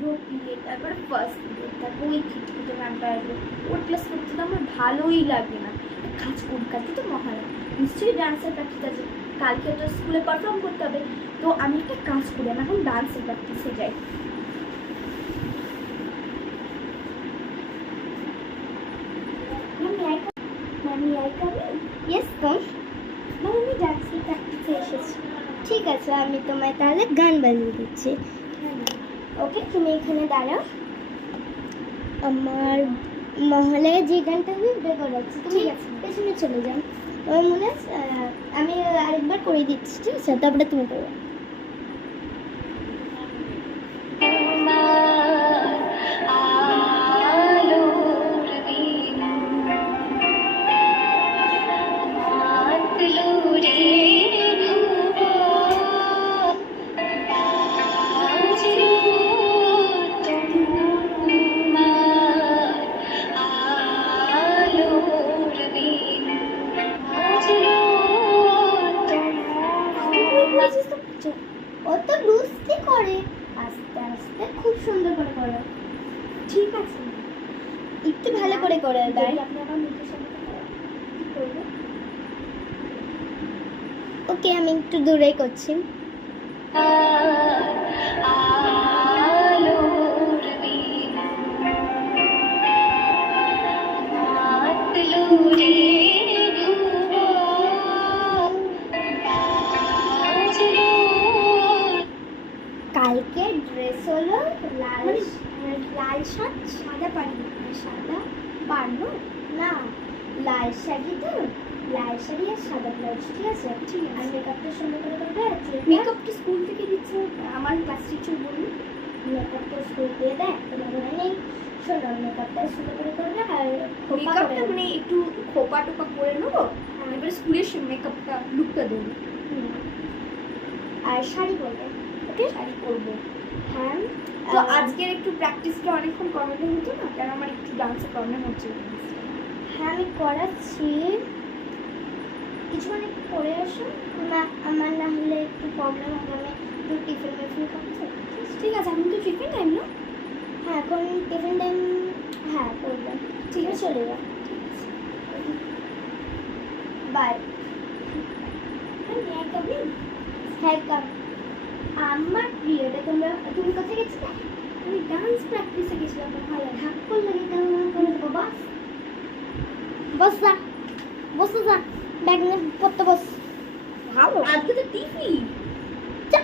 Zero period, তারপরে first period, তারপর ওই খিটখিটে ম্যামটা আসবে, ওর ক্লাস করতে তো আমার ভালোই লাগে না। কাজ করি, কালকে তো মহালয়া, নিশ্চয়ই ডান্সের প্র্যাকটিস আছে, কালকে তো স্কুলে পারফর্ম করতে হবে। তো আমি একটা কাজ করি, আমি এখন ডান্সের প্র্যাকটিসে যাই। আমি ডান্সের প্র্যাকটিসে এসেছি। ঠিক আছে, আমি তোমায় তাহলে গান বাজিয়ে দিচ্ছি। ওকে, তুমি এখানে দাঁড়াও। আমার মহলায় যে গানটা আমি ওটা করাচ্ছি, ঠিক আছে পেছনে চলে যান। আমার মনে আছে, আমি আরেকবার করে দিচ্ছি, ঠিক আছে? তারপরে তুমি করবে। ও তো লুজলি করে, আস্তে আস্তে খুব সুন্দর করে করো। ঠিক আছে, একটু ভালো করে করে দেয়। আপনি আমার মুখের সামনে কি করবো? ওকে, আমি একটু দূরে করছি। কালকে ড্রেস হলো লাল, লাল শার্ট, সাদা পাড়ি, সাদা পাড়লো না লাল শাড়ি, তো লাল শাড়ি আর সাদা ব্লাউজ, ঠিক আছে? ঠিক আর আছে। মেকআপটা সুন্দর করে করবে। মেকআপটা স্কুল থেকে দিচ্ছে, আমার ক্লাস টিচার বলল। মেকআপটা স্কুল দিয়ে দেয়, তোমার মনে নেই? শোনো, মেকআপটা সুন্দর করে করবে আর মেকআপটা মানে একটু খোপা টোপা করে নেবো, এবারে স্কুলের মেকআপটা লুকটা দেবো। আর শাড়ি পরবে। ওকে, শাড়ি পরবো। হ্যাঁ, তো আজকের একটু প্র্যাকটিসটা অনেকক্ষণ করানো হতো না, কারণ আমার একটু ডান্সে প্রবলেম হচ্ছে। হ্যাঁ আমি করাচ্ছি, কিছু মানে একটু পরে আসো। আমার না হলে একটু প্রবলেম হবে, আমি একটু টিফিন করছি। ঠিক আছে, এখন তো টিফিন টাইম না? হ্যাঁ এখন টিফিন টাইম, হ্যাঁ করবেন। ঠিক আছে, চলে যাও। বাই। হ্যাঁ কাম আমার প্রিয়টা, তুমি কোথায় গেছিলে? আমি ডান্স প্র্যাকটিসে গেছিলাম, ভালো ঢাক করলে করে দেবো। বাস বস যা, বসে যা, ব্যাগ নিয়ে পড়তে বস। ভালো। আজকে তো টিফিন। যা